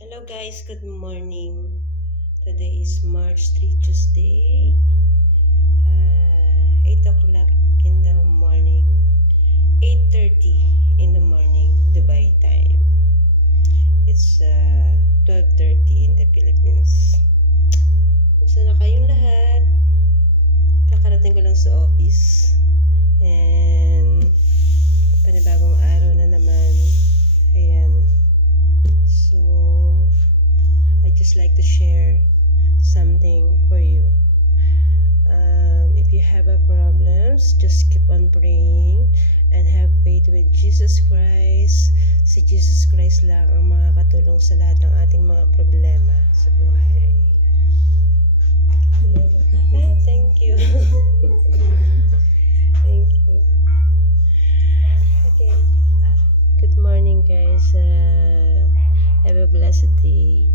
Hello guys, good morning. Today is March 3, Tuesday. 8 o'clock in the morning. 8:30 in the morning, Dubai time. It's 12:30 in the Philippines. Kumusta na kayong lahat? Kakarating ko lang sa office. And panibagong araw na naman. Ayan. So, I just like to share something for you. If you have a problems, just keep on praying and have faith with Jesus Christ. Si Jesus Christ lang ang makakatulong sa lahat ng ating mga problema sa buhay. Thank you. Thank you. Okay. Good morning, guys. Have a blessed day.